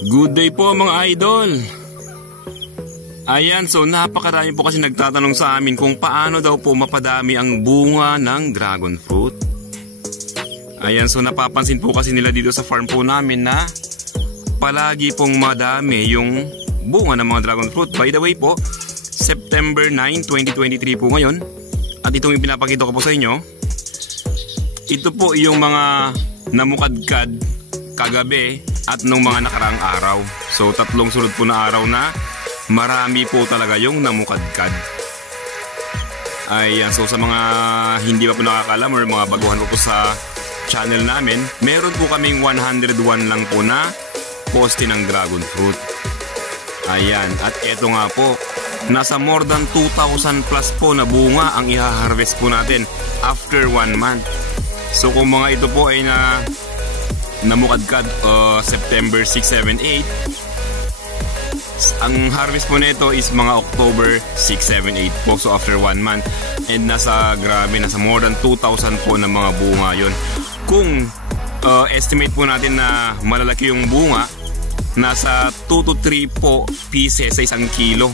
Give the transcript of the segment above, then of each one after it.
Good day po mga idol. Ayan, so napakarami po kasi nagtatanong sa amin kung paano daw po mapadami ang bunga ng dragon fruit. Ayan, so napapansin po kasi nila dito sa farm po namin na palagi pong madami yung bunga ng mga dragon fruit. By the way po, September 9, 2023 po ngayon. At itong ipinapakita ko po sa inyo, ito po yung mga namukadkad kagabi at nung mga nakaraang araw. So tatlong sunod po na araw na marami po talaga yung namukadkad. Ayan, so sa mga hindi pa po nakakalam or mga baguhan po sa channel namin, meron po kaming 101 lang po na poste ng dragon fruit. Ayan, at eto nga po, nasa more than 2,000 plus po na bunga ang i-harvest po natin after 1 month. So kung mga ito po ay namukadkad September 6, 7, 8, ang harvest po nito is mga October 6, 7, 8 po. So after 1 month, and nasa more than 2,000 po na mga bunga yon. Kung estimate po natin na malalaki yung bunga, nasa 2 to 3 po pieces sa 1 kilo.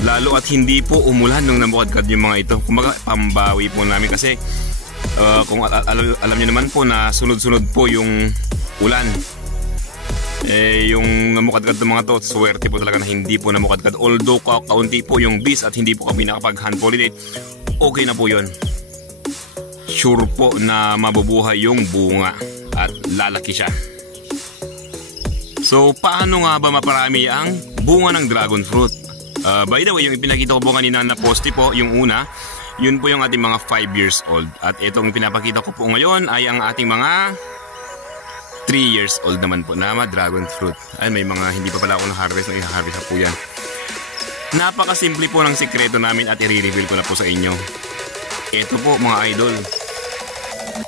Lalo at hindi po umulan nung namukadkad yung mga ito. Kumaga pambawi po namin kasi kung alam niyo naman po na sunod-sunod po yung ulan. Yung namukadkad ng mga to, swerte po talaga na hindi po namukadkad. Although kaunti po yung bees at hindi po kami nakapag-hand pollinate, okay na po yun. Sure po na mabubuhay yung bunga at lalaki siya. So paano nga ba maparami ang bunga ng dragon fruit? By the way, yung ipinakita ko po kanina na poste po, yung una, yun po yung ating mga 5 years old. At itong pinapakita ko po ngayon ay ang ating mga 3 years old naman po na dragon fruit. Ay, may mga hindi pa pala ako na-harvest, na i-harvest na po yan. Napakasimple po ng sikreto namin at i-reveal ko na po sa inyo. Ito po mga idol.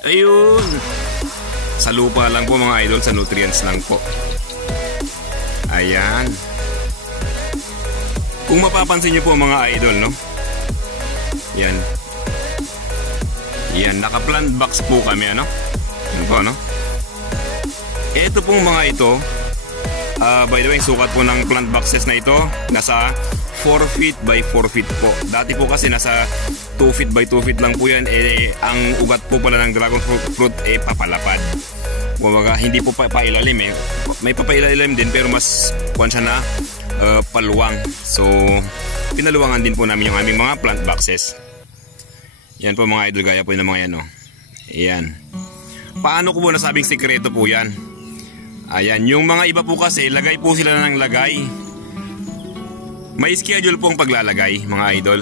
Ayun! Sa lupa lang po mga idol, sa nutrients lang po. Ayan. Kung mapapansin nyo po mga idol, no? Yan. Yan, naka-plant box po kami, ano? Yan po, no? Ito pong mga ito, by the way, sukat po ng plant boxes na ito, nasa 4 feet by 4 feet po. Dati po kasi nasa 2 feet by 2 feet lang po yan. Ang ugat po pala ng dragon fruit, papalapad. Kumbaga, hindi po pailalim eh. May papailalim din, pero mas siya na paluwang. So pinaluwangan din po namin yung aming mga plant boxes. Yan po mga idol, gaya po yung mga yan, oh. Ayan. Paano ko po nasabing sikreto po yan? Ayan, yung mga iba po kasi lagay po sila ng lagay. May schedule po ang paglalagay mga idol.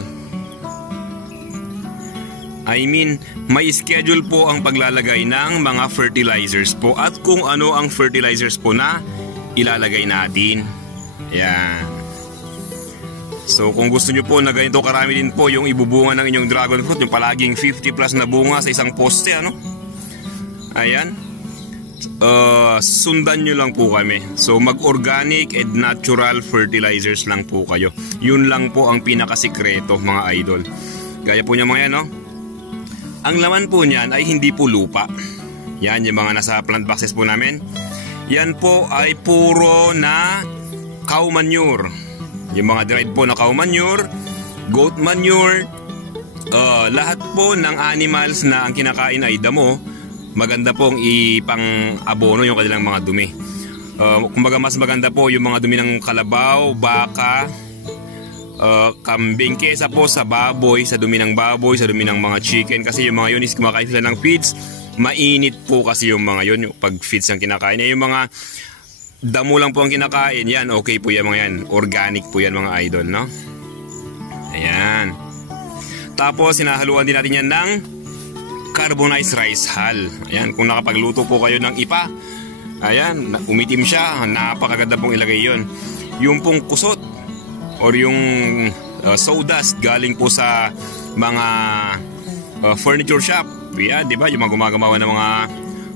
I mean, may schedule po ang paglalagay ng mga fertilizers po at kung ano ang fertilizers po na ilalagay natin. Yan. So kung gusto nyo po na ganito karami din po yung ibubunga ng inyong dragon fruit, yung palaging 50 plus na bunga sa isang poste, ano? Ayan. Sundan nyo lang po kami. So mag-organic and natural fertilizers lang po kayo. Yun lang po ang pinakasikreto mga idol. Gaya po nyo mga yan, no? Ang laman po niyan ay hindi po lupa. Yan yung mga nasa plant boxes po namin. Yan po ay puro na cow manure. Yung mga dried po na cow manure, goat manure, lahat po ng animals na ang kinakain ay damo, maganda pong ipang-abono yung kanilang mga dumi. Kumbaga mas maganda po yung mga dumi ng kalabaw, baka, kambing kesa po sa baboy, sa dumi ng baboy, sa dumi ng mga chicken. Kasi yung mga yun is kumakain sila ng feeds, mainit po kasi yung mga yun, pag feeds ang kinakain. Yung mga damo lang po ang kinakain, yan, okay po yan mga yan. Organic po yan mga idol, no? Ayan. Tapos, sinahaluan din natin yan ng carbonized rice hull. Ayan, kung nakapagluto po kayo ng ipa, ayan, umitim siya, napakaganda pong ilagay yon. Yung pong kusot, or yung sawdust, galing po sa mga furniture shop. Yan, di ba? Yung mga gumagawa ng mga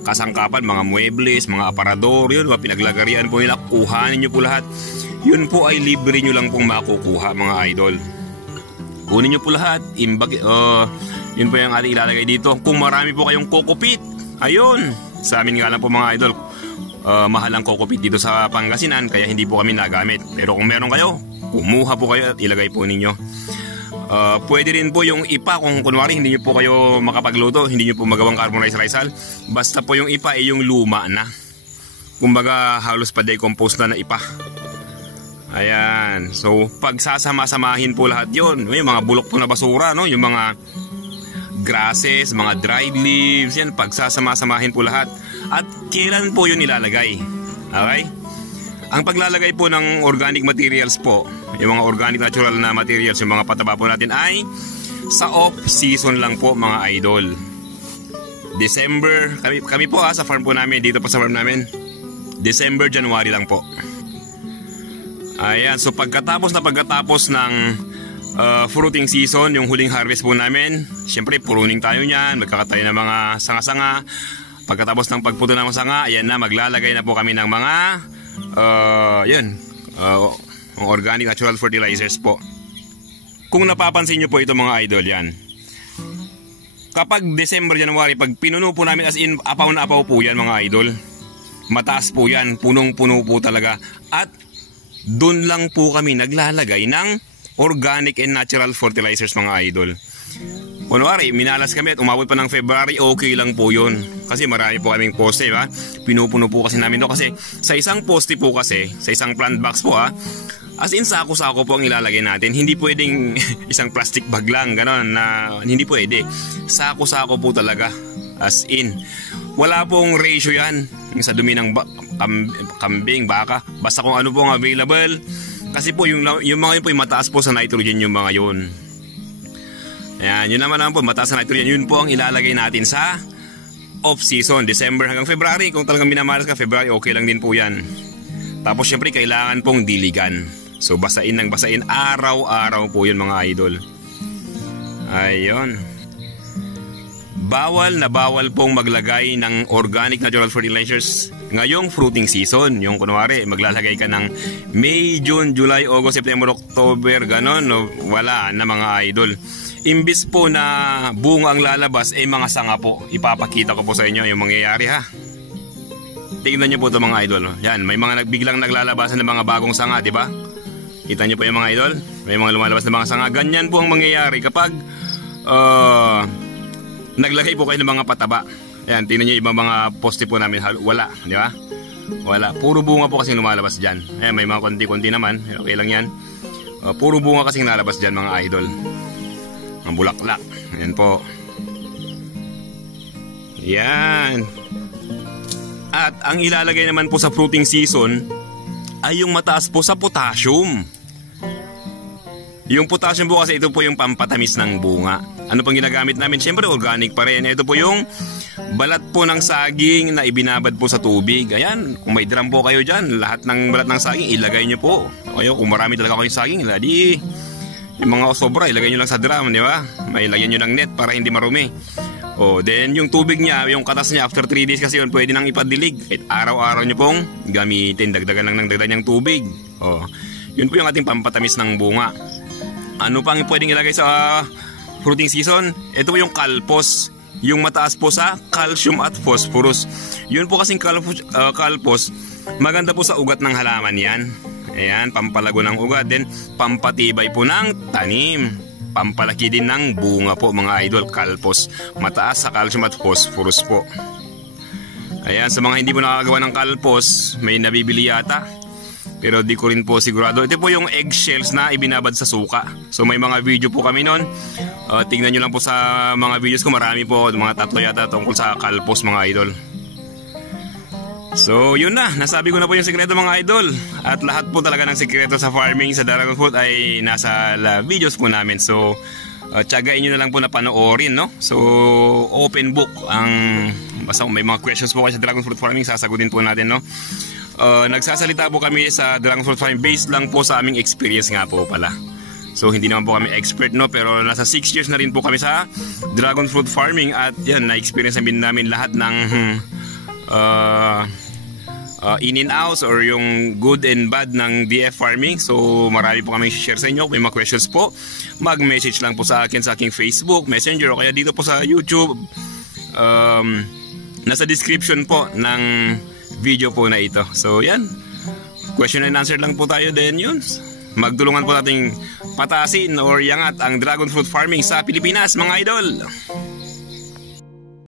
kasangkapan, mga muebles, mga aparador, yun, pinaglagarian po nila, kuhanin nyo po lahat. Yun po ay libre nyo lang pong makukuha mga idol. Kunin nyo po lahat, yun po yung ating ilalagay dito. Kung marami po kayong kokopit, ayun, sa amin nga lang po mga idol, mahal ang coco peat dito sa Pangasinan, kaya hindi po kami nagamit. Pero kung meron kayo, kumuha po kayo at ilagay po ninyo. Pwede rin po yung ipa kung kunwari hindi nyo po kayo makapagluto, hindi nyo po magawang carbonized rice hull. Basta po yung ipa ay yung luma na, kumbaga halos pa decompose na ipa. Ayan, so pag sasama-samahin po lahat yon, may mga bulok po na basura, no? Yung mga grasses, mga dried leaves, yan, pag sasama-samahin po lahat. At kailan po yun nilalagay? Okay? Ang paglalagay po ng organic materials po, yung mga organic natural na materials, yung mga pataba po natin ay sa off-season lang po mga idol. December, kami po sa farm po namin, dito po sa farm namin, December, January lang po. Ayan, so pagkatapos ng fruiting season, yung huling harvest po namin, syempre pruning tayo niyan, magkakatayo ng mga sanga-sanga. Pagkatapos ng pagputo ng mga sanga, ayan na, maglalagay na po kami ng mga organic natural fertilizers po. Kung napapansin nyo po ito mga idol, yan, kapag December, January, pag pinuno po namin, as in apaw na apaw po yan mga idol, mataas po yan, punong-puno po talaga. At doon lang po kami naglalagay ng organic and natural fertilizers mga idol. Kunwari, minalas kami at umabot pa ng February, okay lang po yun. Kasi marami po kaming poste, ba? Pinupuno po kasi namin to. Kasi sa isang poste po kasi, sa isang plant box po as in sako-sako po ang ilalagay natin. Hindi pwedeng isang plastic bag lang, gano'n, na hindi pwede. Sako-sako po talaga, as in. Wala pong ratio yan sa dumi ng kambing, baka. Basta kung ano pong available. Kasi po yung mga yun po yung mataas po sa nitrogen yung mga yun. Ayan, yun naman po, mataas na nitrogen. Yun po ang ilalagay natin sa off-season, December hanggang February. Kung talagang minamalas ka, February, okay lang din po yan. Tapos syempre, kailangan pong diligan. So, basain ng basain. Araw-araw po yun mga idol. Ayun. Bawal na bawal pong maglagay ng organic natural fertilizers ngayong fruiting season. Yung kunwari, maglalagay ka ng May, June, July, August, September, October, ganon. No? Wala na mga idol. Imbis po na bunga ang lalabas, mga sanga po. Ipapakita ko po sa inyo yung mangyayari ha. Tingnan nyo po ito mga idol. Yan, may mga biglang naglalabasan ng mga bagong sanga, di ba? Kita nyo po yung mga idol? May mga lumalabas na mga sanga. Ganyan po ang mangyayari kapag naglagay po kayo ng mga pataba. Yan, tingnan nyo ibang mga poste po namin. Wala, di ba? Wala. Puro bunga po kasing lumalabas dyan. Ayan, may mga konti-konti naman. Okay lang yan. Puro bunga kasing nalabas dyan mga idol. Ang bulaklak. Ayan po. Yan. At ang ilalagay naman po sa fruiting season ay yung mataas po sa potassium. Yung potassium po kasi ito po yung pampatamis ng bunga. Ano pang ginagamit namin? Siyempre organic pa rin. Ito po yung balat po ng saging na ibinabad po sa tubig. Ayan, kung may drum po kayo dyan, lahat ng balat ng saging ilagay nyo po. Kayo, kung marami talaga kayong saging, di yung mga sobra, ilagay nyo lang sa drum, di ba? May lagyan nyo ng net para hindi marumi. Then yung tubig niya, yung katas niya, after 3 days kasi yun, pwede nang ipadilig. Araw-araw nyo pong gamitin, dagdagan lang ng dagdagan yung tubig. Yun po yung ating pampatamis ng bunga. Ano pang pwedeng ilagay sa fruiting season? Ito po yung kalpos. Yung mataas po sa calcium at phosphorus. Yun po kasing kalpos, maganda po sa ugat ng halaman yan. Ayan, pampalago ng ugat. Then, pampatibay po ng tanim. Pampalaki din ng bunga po mga idol. Kalpos. Mataas sa calcium at phosphorus po. Ayan, sa mga hindi po nakakagawa ng kalpos, may nabibili yata. Pero di ko rin po sigurado. Ito po yung eggshells na ibinabad sa suka. So may mga video po kami nun. Tingnan nyo lang po sa mga videos ko. Marami po, mga 3 yata tungkol sa kalpos mga idol. So yun na, nasabi ko na po yung sikreto mga idol. At lahat po talaga ng sikreto sa farming sa dragon fruit ay nasa videos po namin. So tiyagain nyo na lang po na panoorin, no? So open book ang, basta may mga questions po kayo sa dragon fruit farming, sasagutin po natin, no? Nagsasalita po kami sa dragon fruit farming based lang po sa aming experience nga po pala. So hindi naman po kami expert, no, pero nasa 6 years na rin po kami sa dragon fruit farming. At yan, na-experience namin lahat ng in and outs or yung good and bad ng DF farming. So marami po kami share sa inyo. Kung may mga questions po, mag-message lang po sa akin sa aking Facebook Messenger o kaya dito po sa YouTube. Nasa description po ng video po na ito. So yan, question and answer lang po tayo din yun. Magtulungan po nating patasin or iangat ang dragon fruit farming sa Pilipinas, mga idol.